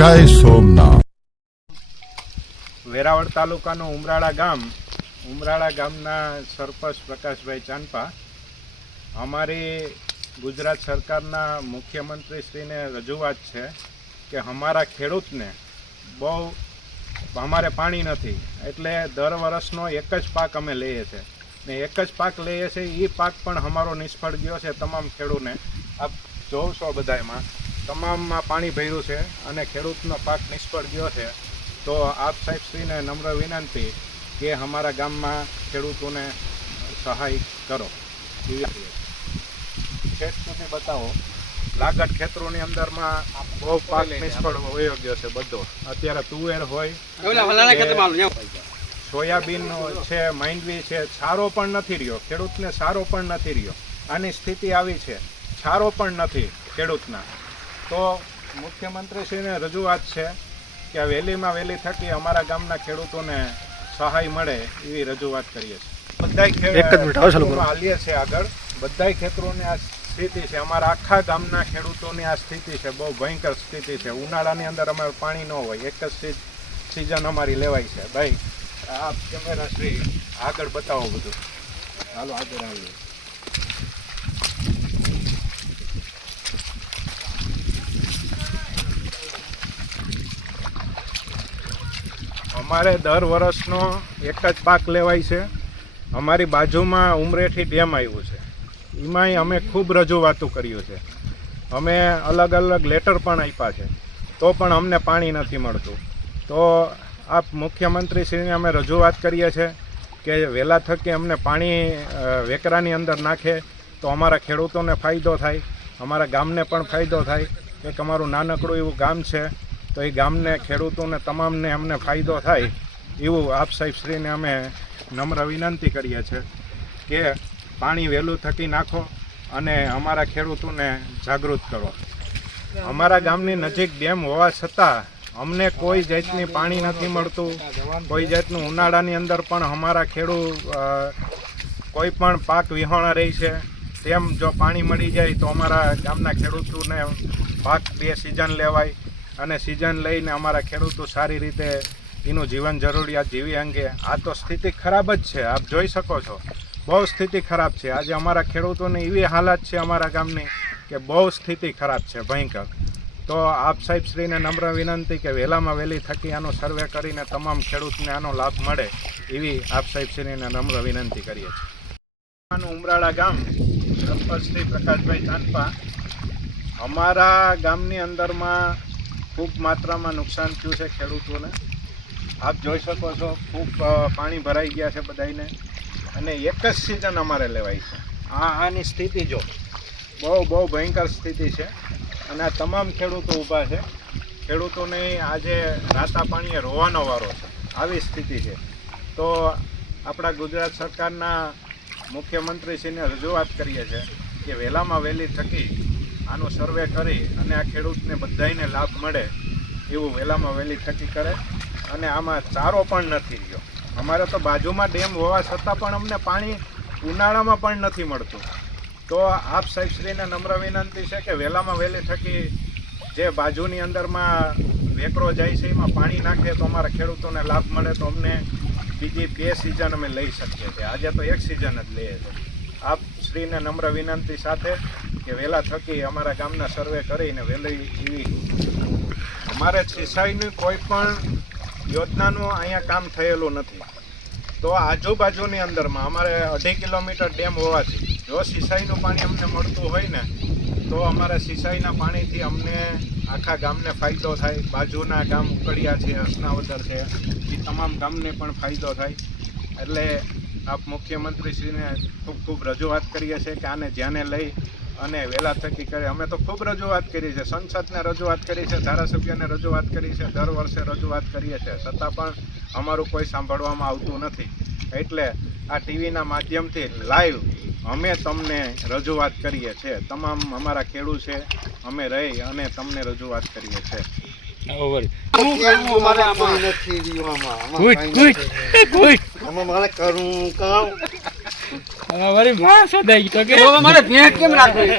જય સોમનાથ. વેરાવળ તાલુકાનું ઉમરાળા ગામ, ઉમરાળા ગામના સરપંચ પ્રકાશભાઈ ચાંપા અમારી ગુજરાત સરકારના મુખ્યમંત્રીશ્રીને રજૂઆત છે કે અમારા ખેડૂતને બહુ અમારે પાણી નથી, એટલે દર વર્ષનો એક જ પાક અમે લઈએ છીએ ને એક જ પાક લઈએ છીએ એ પાક પણ અમારો નિષ્ફળ ગયો છે તમામ ખેડૂતને આપ જોશો બધામાં તમામમાં પાણી ભર્યું છે અને ખેડૂતનો પાક નિષ્ફળ ગયો છે તો આપ સાહેબશ્રીને નમ્ર વિનંતી કે અમારા ગામમાં ખેડૂતોને સહાય કરો. એવી ખેત સુધી બતાવો. લાગટ ખેતરોની અંદરમાં બહુ પાક નિષ્ફળ વયો ગયો છે બધો. અત્યારે તુવેર હોય સોયાબીન છે માંડવી છે સારો પણ નથી રહ્યો. ખેડૂતને સારો પણ નથી રહ્યો. આની સ્થિતિ આવી છે. સારો પણ નથી ખેડૂતના. તો મુખ્યમંત્રીશ્રીને રજૂઆત છે કે વહેલીમાં વહેલી થકી અમારા ગામના ખેડૂતોને સહાય મળે એવી રજૂઆત કરીએ છીએ. બધાય ચાલુ હાલીએ છે આગળ. બધાય ખેતરોની આ સ્થિતિ છે. અમારા આખા ગામના ખેડૂતોની આ સ્થિતિ છે. બહુ ભયંકર સ્થિતિ છે. ઉનાળાની અંદર અમારે પાણી ન હોય. એક જ સી- સિઝન અમારી લેવાય છે. ભાઈ આ કેમેરા શ્રી આગળ બતાવો બધું. હાલો આગળ આવીએ. અમારે દર વર્ષનો એક જ પાક લેવાય છે. અમારી બાજુમાં ઉમરેઠી ડેમ આવ્યું છે. એમાંય અમે ખૂબ રજૂઆતો કર્યું છે. અમે અલગ અલગ લેટર પણ આપ્યા છે. તો પણ અમને પાણી નથી મળતું. તો આપ મુખ્યમંત્રીશ્રીને અમે રજૂઆત કરીએ છીએ કે વહેલા થકી અમને પાણી વેકરાની અંદર નાખે તો અમારા ખેડૂતોને ફાયદો થાય. અમારા ગામને પણ ફાયદો થાય. એક અમારું નાનકડું એવું ગામ છે. તો એ ગામને, ખેડૂતોને તમામને અમને ફાયદો થાય એવું આપ સાહેબશ્રીને અમે નમ્ર વિનંતી કરીએ છીએ કે પાણી વહેલું થકી નાખો અને અમારા ખેડૂતોને જાગૃત કરો. અમારા ગામની નજીક ડેમ હોવા છતાં અમને કોઈ જાતની પાણી નથી મળતું, કોઈ જાતનું ઉનાળાની અંદર પણ અમારા ખેડૂત કોઈ પણ પાક વિહોણા રહી છે, તેમ જો પાણી મળી જાય તો અમારા ગામના ખેડૂતોને પાક બે સિઝન લેવાય અને સિઝન લઈને અમારા ખેડૂતો સારી રીતે એનું જીવન જરૂરિયાત જીવી અંગે આ તો સ્થિતિ ખરાબ જ છે. આપ જોઈ શકો છો. બહુ સ્થિતિ ખરાબ છે. આજે અમારા ખેડૂતોની એવી હાલત છે અમારા ગામની કે બહુ સ્થિતિ ખરાબ છે, ભયંકર. તો આપ સાહેબશ્રીને નમ્ર વિનંતી કે વહેલામાં વહેલી થકી આનો સર્વે કરીને તમામ ખેડૂતને આનો લાભ મળે એવી આપ સાહેબશ્રીને નમ્ર વિનંતી કરીએ છીએ. ઉમરાળા ગામ શ્રી પ્રકાશભાઈ ચાંદપા. અમારા ગામની અંદરમાં ખૂબ માત્રામાં નુકસાન થયું છે ખેડૂતોને. આપ જોઈ શકો છો, ખૂબ પાણી ભરાઈ ગયા છે બધાને અને એક જ સિઝન અમારે લેવાય છે. આ આની સ્થિતિ જો, બહુ બહુ ભયંકર સ્થિતિ છે. અને આ તમામ ખેડૂતો ઊભા છે. ખેડૂતોને આજે રાતા પાણીએ રોવાનો વારો છે. આવી સ્થિતિ છે. તો આપણા ગુજરાત સરકારના મુખ્યમંત્રીશ્રીને રજૂઆત કરીએ છીએ કે વહેલામાં વહેલી થકી આનો સર્વે કરી અને આ ખેડૂતને બધાયને લાભ મળે એવું વહેલામાં વહેલી થકી કરે. અને આમાં ચારો પણ નથી રહ્યો. અમારે તો બાજુમાં ડેમ હોવા છતાં પણ અમને પાણી ઉનાળામાં પણ નથી મળતું. તો આપ સાહેબશ્રીને નમ્ર વિનંતી છે કે વહેલામાં વહેલી થકી જે બાજુની અંદરમાં વેકરો જાય છે, એમાં પાણી નાખે તો અમારા ખેડૂતોને લાભ મળે તો અમને બીજી બે સિઝન અમે લઈ શકીએ છીએ. આજે તો એક સિઝન જ લઈએ છીએ. આપ શ્રીને નમ્ર વિનંતી સાથે કે વહેલા થકી અમારા ગામના સર્વે કરીને વહેલી જીવી. અમારે સિંચાઈની કોઈ પણ યોજનાનું અહીંયા કામ થયેલું નથી. તો આજુબાજુની અંદરમાં અમારે અઢી કિલોમીટર ડેમ હોવાથી જો સિંચાઈનું પાણી અમને મળતું હોય ને, તો અમારા સિંચાઈના પાણીથી અમને આખા ગામને ફાયદો થાય. બાજુના ગામ ઉકળિયા છે હસનાવદર છે, એ તમામ ગામને પણ ફાયદો થાય. એટલે આપ મુખ્યમંત્રીશ્રીને ખૂબ ખૂબ રજૂઆત કરીએ છીએ કે આને ધ્યાને લઈ અને વહેલા થકી કરે. અમે તો ખૂબ રજૂઆત કરી છે. સંસદને રજૂઆત કરી છે ધારાસભ્યને રજૂઆત કરી છે દર વર્ષે રજૂઆત કરીએ છીએ. છતાં પણ અમારું કોઈ સાંભળવામાં આવતું નથી. એટલે આ ટીવીના માધ્યમથી લાઈવ અમે તમને રજૂઆત કરીએ છીએ. તમામ અમારા ખેડૂત છે અમે રહી અને તમને રજૂઆત કરીએ છીએ. ગુડ ગુડ ગુડ આમાં મારે કરું કામ. કે મારે કેમ રાખવી?